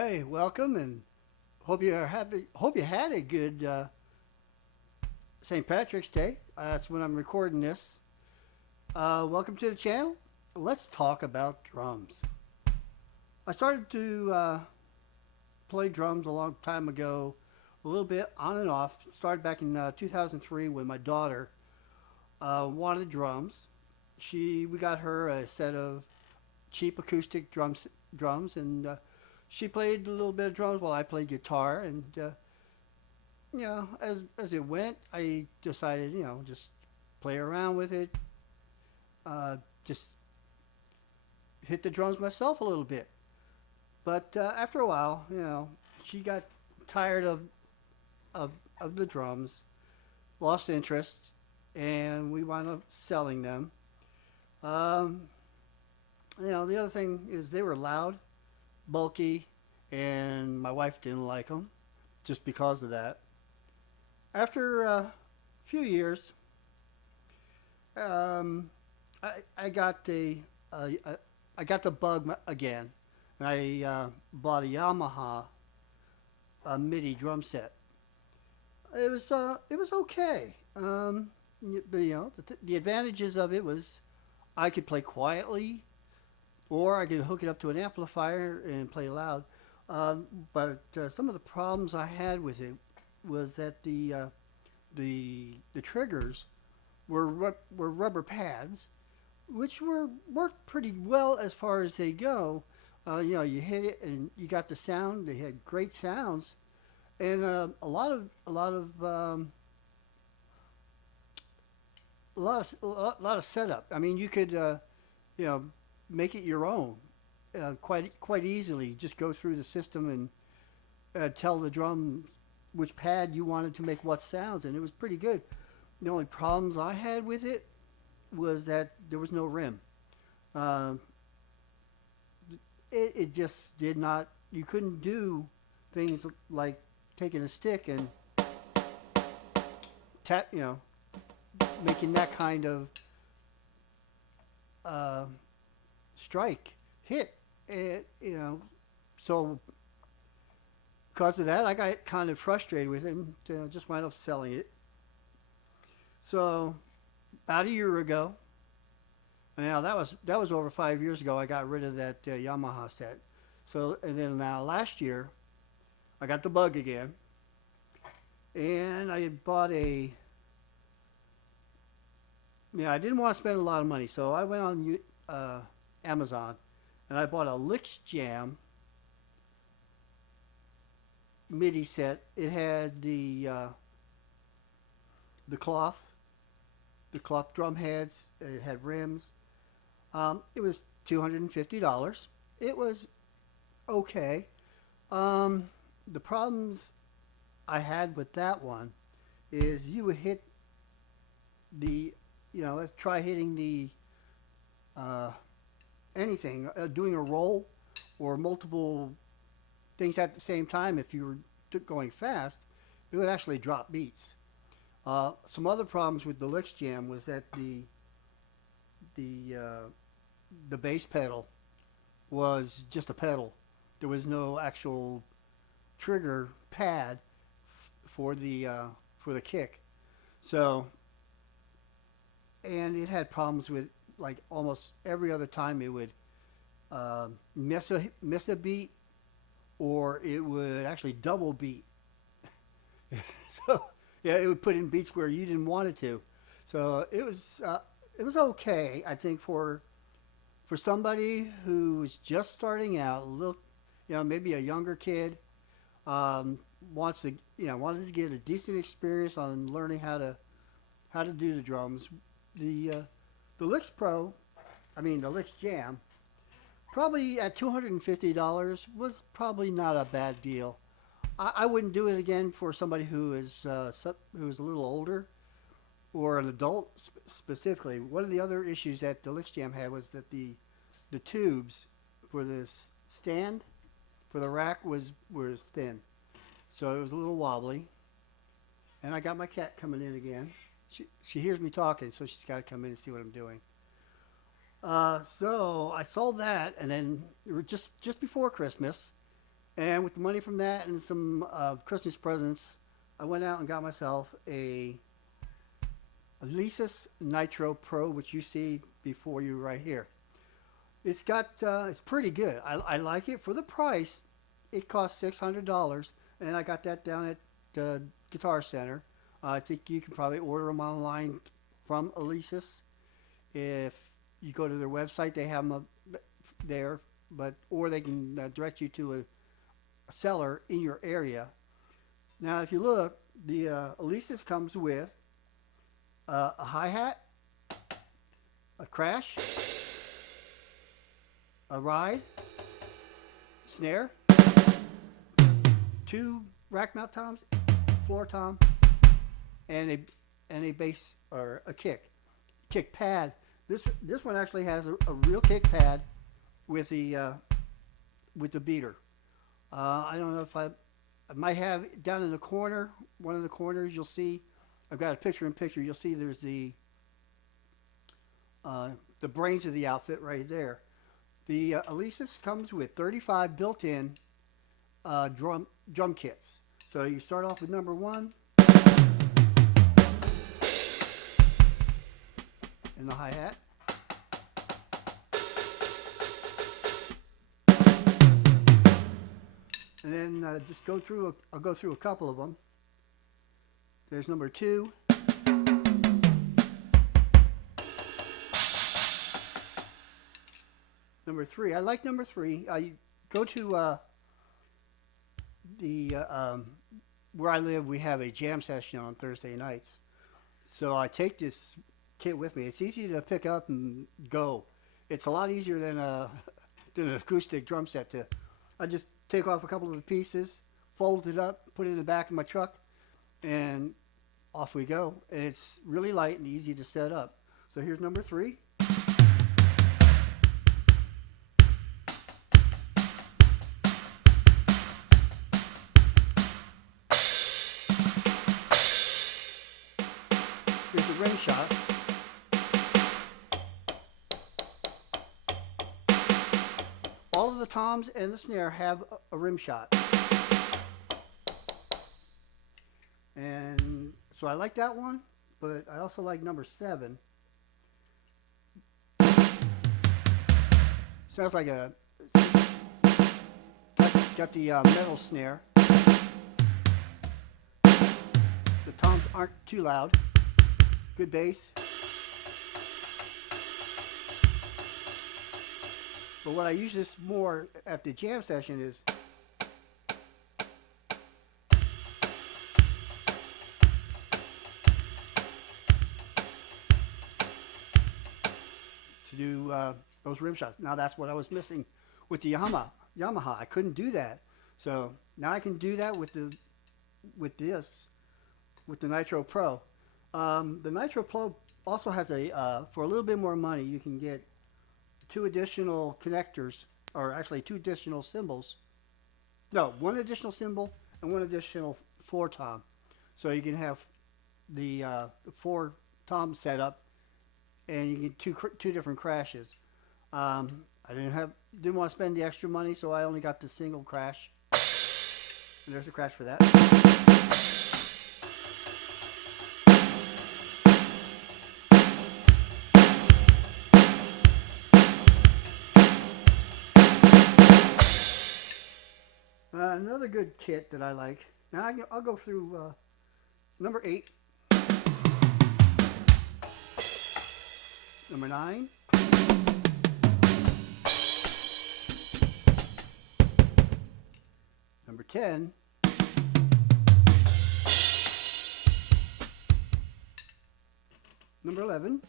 Hey, welcome, and hope you are happy. Hope you had a good St. Patrick's Day. That's when I'm recording this. Welcome to the channel. Let's talk about drums. I started to play drums a long time ago, a little bit on and off. Started back in 2003 when my daughter wanted drums. We got her a set of cheap acoustic drums, and she played a little bit of drums while I played guitar. And as it went, I decided just play around with it, just hit the drums myself a little bit. But after a while, she got tired of of the drums, lost interest, and we wound up selling them. Um, the other thing is they were loud, bulky, and my wife didn't like them just because of that. After a few years, um, I got I got the bug again, and I bought a Yamaha MIDI drum set. It was okay. But, the advantages of it was I could play quietly, or I could hook it up to an amplifier and play loud. But some of the problems I had with it was that the triggers were rubber pads, which worked pretty well as far as they go. You hit it and you got the sound. They had great sounds, and a lot of setup. I mean, you could you know make it your own quite easily. Just go through the system and tell the drum which pad you wanted to make what sounds, and it was pretty good. The only problems I had with it was that there was no rim. Uh, it just did not. You couldn't do things like taking a stick and tap. Making that kind of uh, strike hit. So because of that, I got kind of frustrated with it and just wound up selling it. So about a year ago, now that was over 5 years ago. I got rid of that Yamaha set. So and then now last year, I got the bug again, and I bought a. Yeah, I didn't want to spend a lot of money, so I went on Amazon, and I bought a Licks Jam MIDI set. It had the cloth, the cloth drum heads. It had rims. It was $250. It was okay. The problems I had with that one is you would hit the let's try hitting the anything, doing a roll or multiple things at the same time. If you were going fast, it would actually drop beats. Some other problems with the Licks Jam was that the bass pedal was just a pedal. There was no actual trigger pad for the kick. So, and it had problems with, like, almost every other time it would miss a beat, or it would actually double beat. So yeah, it would put in beats where you didn't want it to. So it was okay, I think, for somebody who's just starting out, a little, maybe a younger kid, wants to wanted to get a decent experience on learning how to do the drums. The Licks Pro, the Licks Jam, probably at $250 was probably not a bad deal. I wouldn't do it again for somebody who's a little older, or an adult specifically. One of the other issues that the Licks Jam had was that the tubes for this stand for the rack was thin, so it was a little wobbly. And I got my cat coming in again. She hears me talking, so she's got to come in and see what I'm doing. So I sold that, and then just before Christmas, And with the money from that and some Christmas presents, I went out and got myself a Alesis Nitro Pro, which you see before you right here. It's got it's pretty good. I like it for the price. It costs $600, and I got that down at the Guitar Center. I think you can probably order them online from Alesis. If you go to their website, they have them there, or they can direct you to a seller in your area. Now, if you look, the Alesis comes with a hi-hat, a crash, a ride, snare, 2 rack mount toms, floor tom, and a bass or a kick pad. This one actually has a real kick pad with the beater. I don't know if I might have down in the corner, one of the corners. You'll see I've got a picture-in-picture. You'll see there's the brains of the outfit right there. The Alesis comes with 35 built-in drum kits. So you start off with number 1 in the hi-hat. And then just go through. I'll go through a couple of them. There's number 2. Number 3. I like number 3. I go to where I live. We have a jam session on Thursday nights, so I take this kit with me. It's easy to pick up and go. It's a lot easier than an acoustic drum set. I just take off a couple of the pieces, fold it up, put it in the back of my truck, and off we go. And it's really light and easy to set up. So here's number 3. Here's the rim shots. All of the toms and the snare have a rim shot. And so I like that one, but I also like number 7. Sounds like got the metal snare. The toms aren't too loud. Good bass. But what I use this more at the jam session is to do those rim shots. Now that's what I was missing with the Yamaha. I couldn't do that, so now I can do that with the Nitro Pro. The Nitro Pro also has for a little bit more money, you can get 2 additional connectors, or actually 2 additional cymbals. No, 1 additional cymbal and 1 additional floor tom. So you can have the 4 toms set up, and you get 2 different crashes. I didn't want to spend the extra money, so I only got the single crash. And there's a crash for that. Another good kit that I like. Now I'll go through number 8, number 9, number 10, number 11,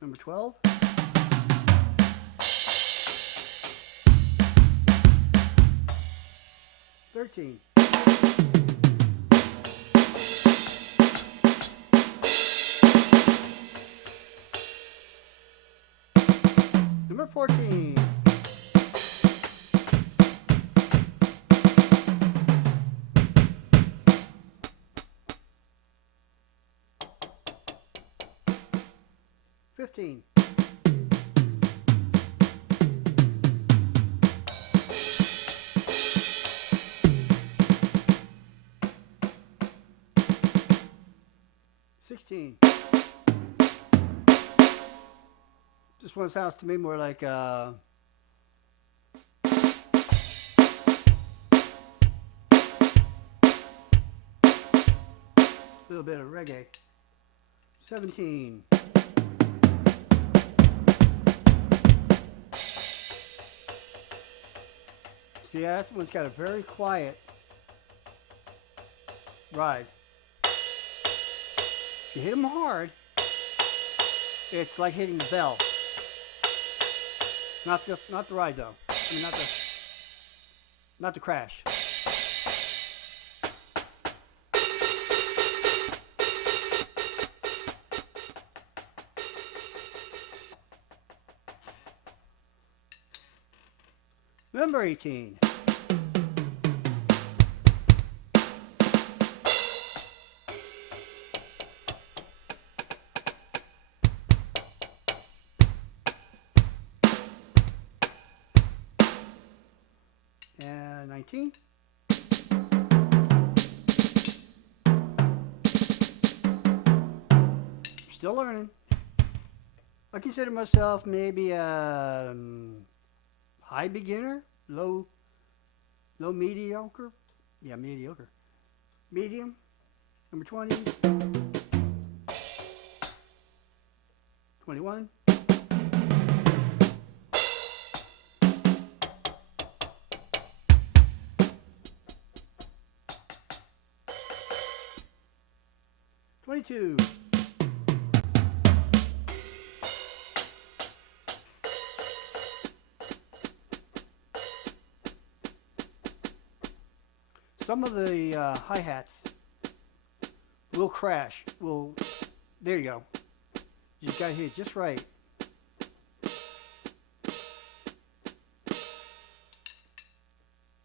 number 12, $13. Number 14. 15. 16. This one sounds to me more like a little bit of reggae. 17. See, that one's got a very quiet ride. You hit them hard, it's like hitting the bell. Not the ride though. I mean, not the crash. Number 18. And 19. Still learning. I consider myself maybe a high beginner, low mediocre. Yeah, mediocre. Medium. Number 20. 21. 22. 'Some of the hi-hats will crash. There you go. You got to hit it just right.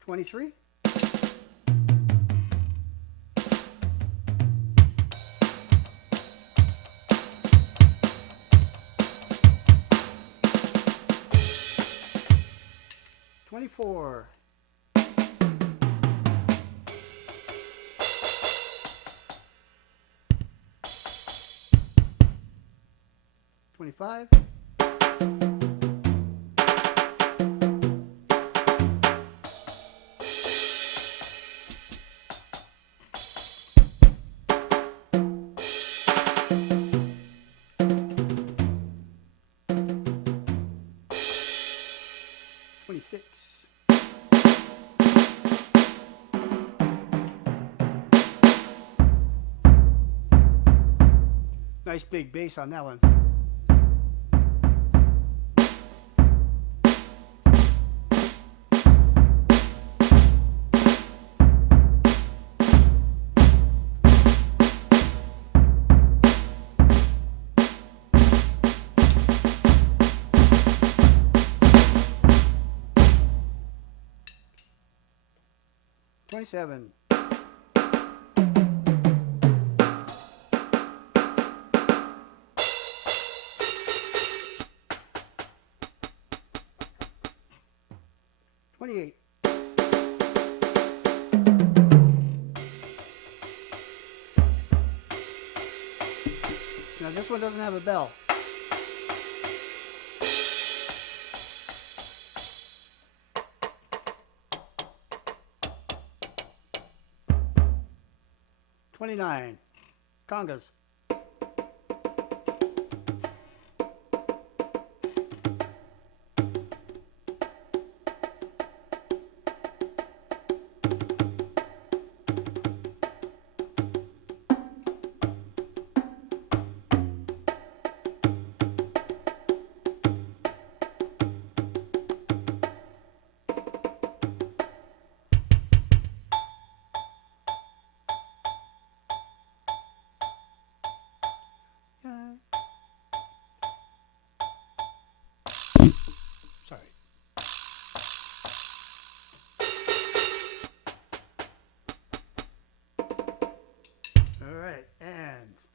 23. 24. 25. 26. 'Nice big bass on that one. 27. 28. Now this one doesn't have a bell. $29. Congas.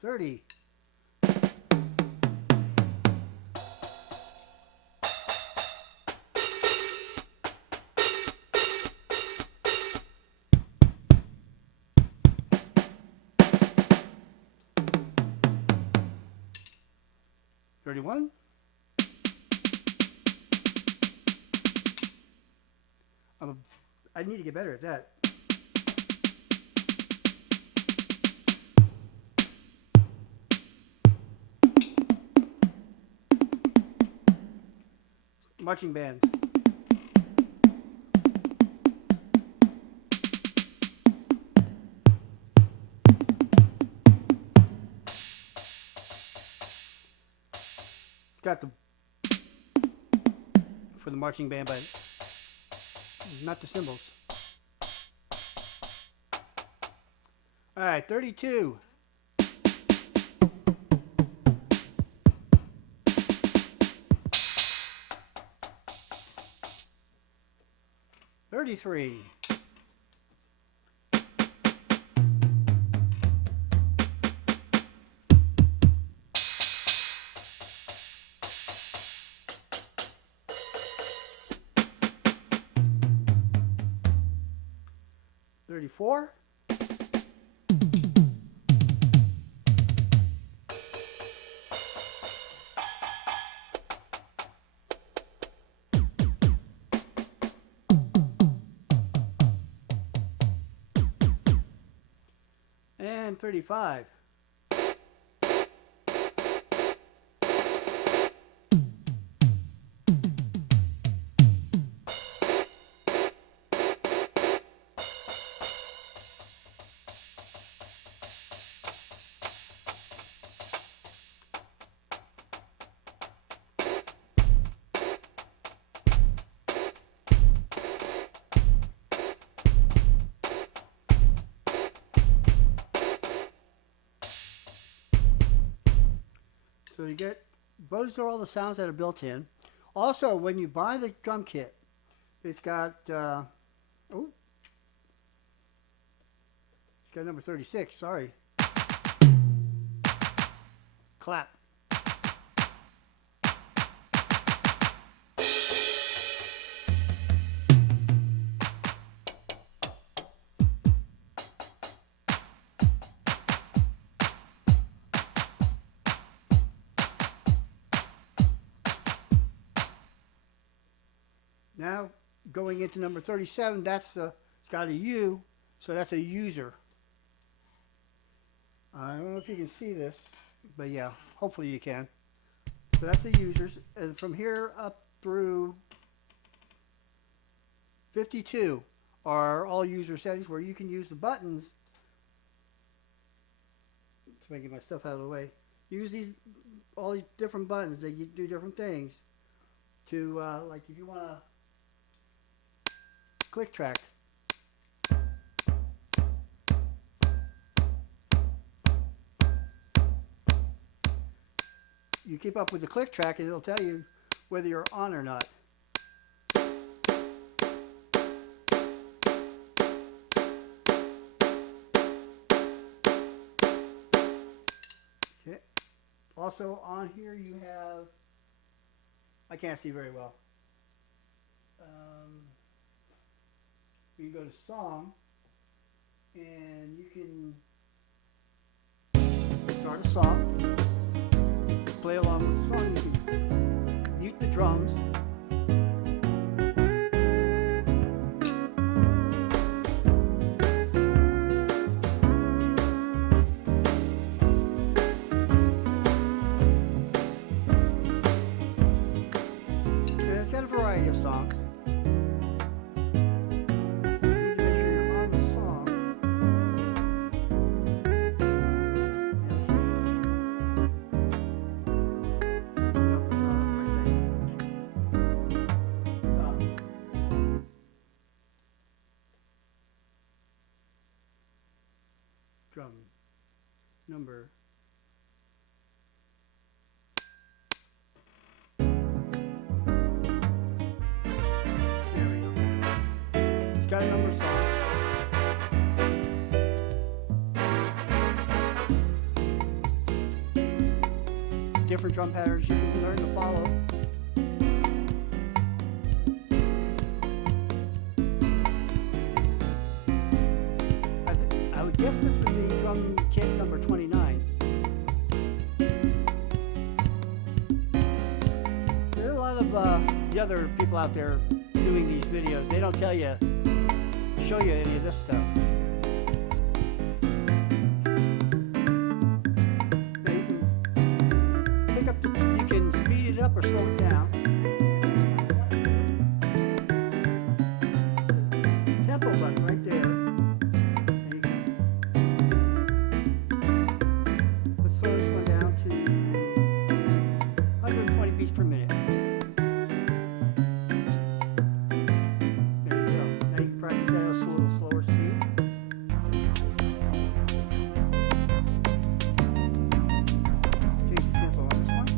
30. 31. I need to get better at that. Marching bands. It's got the for the marching band, but not the cymbals. All right, 32. $33. $34. And 35. So you get, those are all the sounds that are built in. Also, when you buy the drum kit, it's got, it's got number 36, sorry. Clap. Now, going into number 37, that's it's got a U, so that's a user. I don't know if you can see this, but yeah, hopefully you can. So that's the users, and from here up through 52 are all user settings where you can use the buttons to make my stuff out of the way. Use all these different buttons that you do different things to like if you want to click track. You keep up with the click track and it'll tell you whether you're on or not. Okay. Also on here you have, I can't see very well. You go to song and you can start a song, play along with the song, you can mute the drums. And it's got a variety of songs. Drum number. There we go. It's got a number of songs. Different drum patterns you can learn to follow. I would guess this would be drum kit number 29. the other people out there doing these videos, they don't show you any of this stuff. You can speed it up or slow it down. Tempo button right there. Let's slow this one down to 120 beats per minute. There you go. Now you can practice that at a little slower speed. Change the tempo on this one.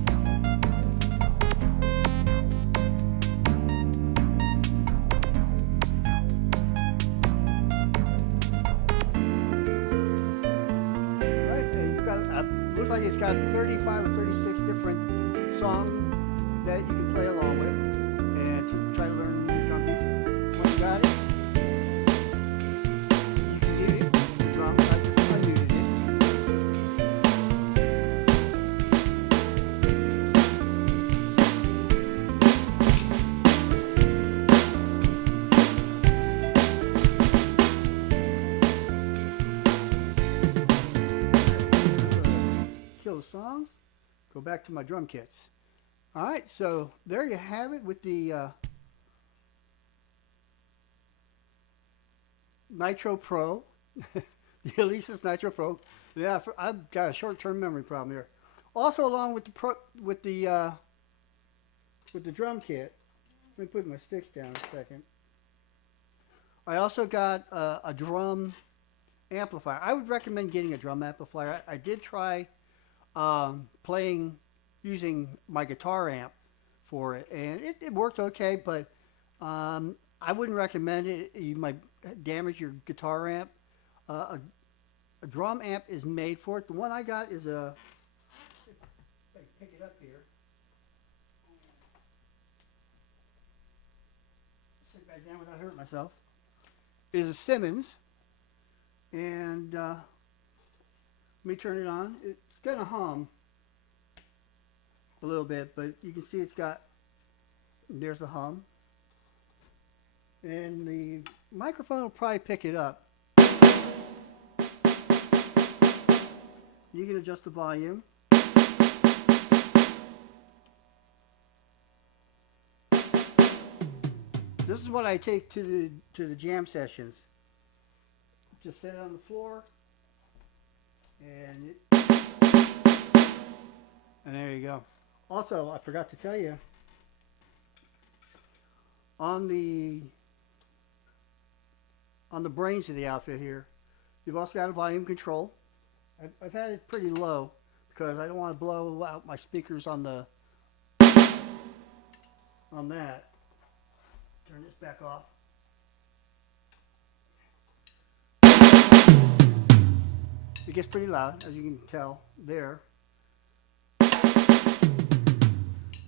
Looks like it's got 35 or 36 different songs that you can play along with and to try to learn new drum beats. When you got it, you can mute the drum. I just unmuted it. Kill the songs, go back to my drum kits. Alright, so there you have it with the Nitro Pro, the Alesis Nitro Pro. Yeah, I've got a short-term memory problem here. Also, along with the drum kit, let me put my sticks down a second. I also got a drum amplifier. I would recommend getting a drum amplifier. I did try playing using my guitar amp for it, and it worked okay, but I wouldn't recommend it. You might damage your guitar amp. A drum amp is made for it. The one I got is a, if I pick it up here, sit back down without hurting myself, is a Simmons, and let me turn it on. It's gonna hum a little bit, but you can see there's a hum, and the microphone will probably pick it up. You can adjust the volume. This is what I take to the jam sessions. Just set it on the floor, and there you go. Also, I forgot to tell you, on the brains of the outfit here, you've also got a volume control. I've had it pretty low because I don't want to blow out my speakers on that. Turn this back off. It gets pretty loud, as you can tell there.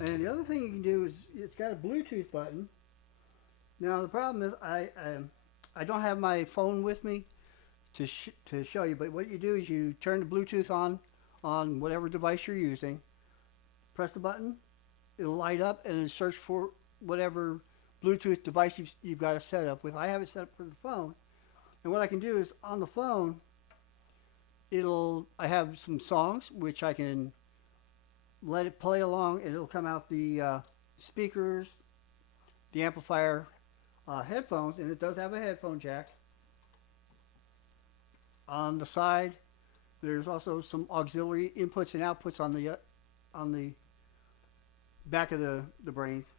And the other thing you can do is it's got a Bluetooth button. Now the problem is I don't have my phone with me to show you, but what you do is you turn the Bluetooth on whatever device you're using. Press the button, it'll light up, and it'll search for whatever Bluetooth device you've got it set up with. I have it set up for the phone, and what I can do is on the phone, I have some songs which I can let it play along, and it'll come out the speakers, the amplifier, headphones, and it does have a headphone jack. On the side, there's also some auxiliary inputs and outputs on the back of the brains,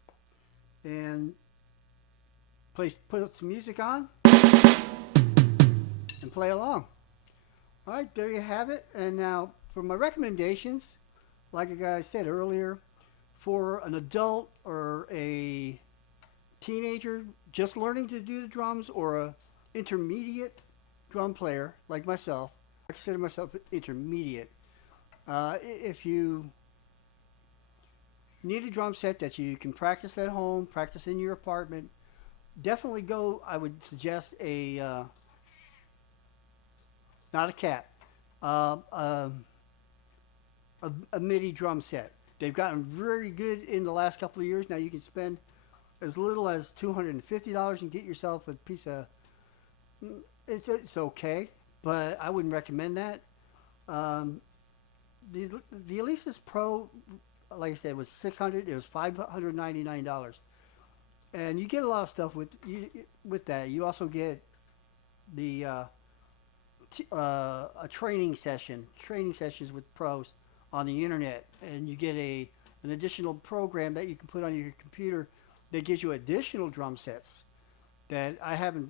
and put some music on and play along. All right, there you have it. And now for my recommendations, like I said earlier, for an adult or a teenager just learning to do the drums, or a intermediate drum player like myself, I consider myself intermediate. If you need a drum set that you can practice at home, practice in your apartment, definitely go. I would suggest not a cat, a MIDI drum set. They've gotten very good in the last couple of years. Now you can spend as little as $250 and get yourself a piece of. It's okay, but I wouldn't recommend that. Um, the Alesis Pro, like I said, was 600. It was $599, and you get a lot of stuff with that. You also get the a training sessions with pros on the internet, and you get an additional program that you can put on your computer that gives you additional drum sets that I haven't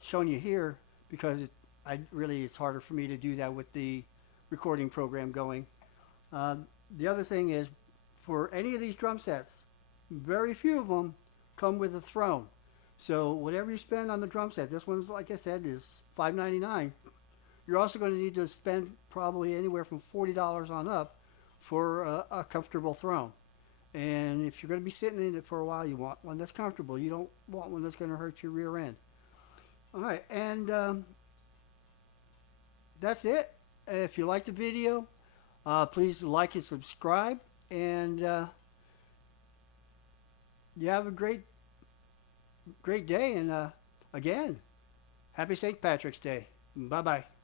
shown you here because it's harder for me to do that with the recording program going. The other thing is, for any of these drum sets, very few of them come with a throne. So whatever you spend on the drum set, this one's, like I said, is $5.99. You're also going to need to spend probably anywhere from $40 on up for a comfortable throne. And if you're going to be sitting in it for a while, you want one that's comfortable. You don't want one that's going to hurt your rear end. All right, and that's it. If you liked the video, please like and subscribe. And you have a great day. And again, happy St. Patrick's Day. Bye-bye.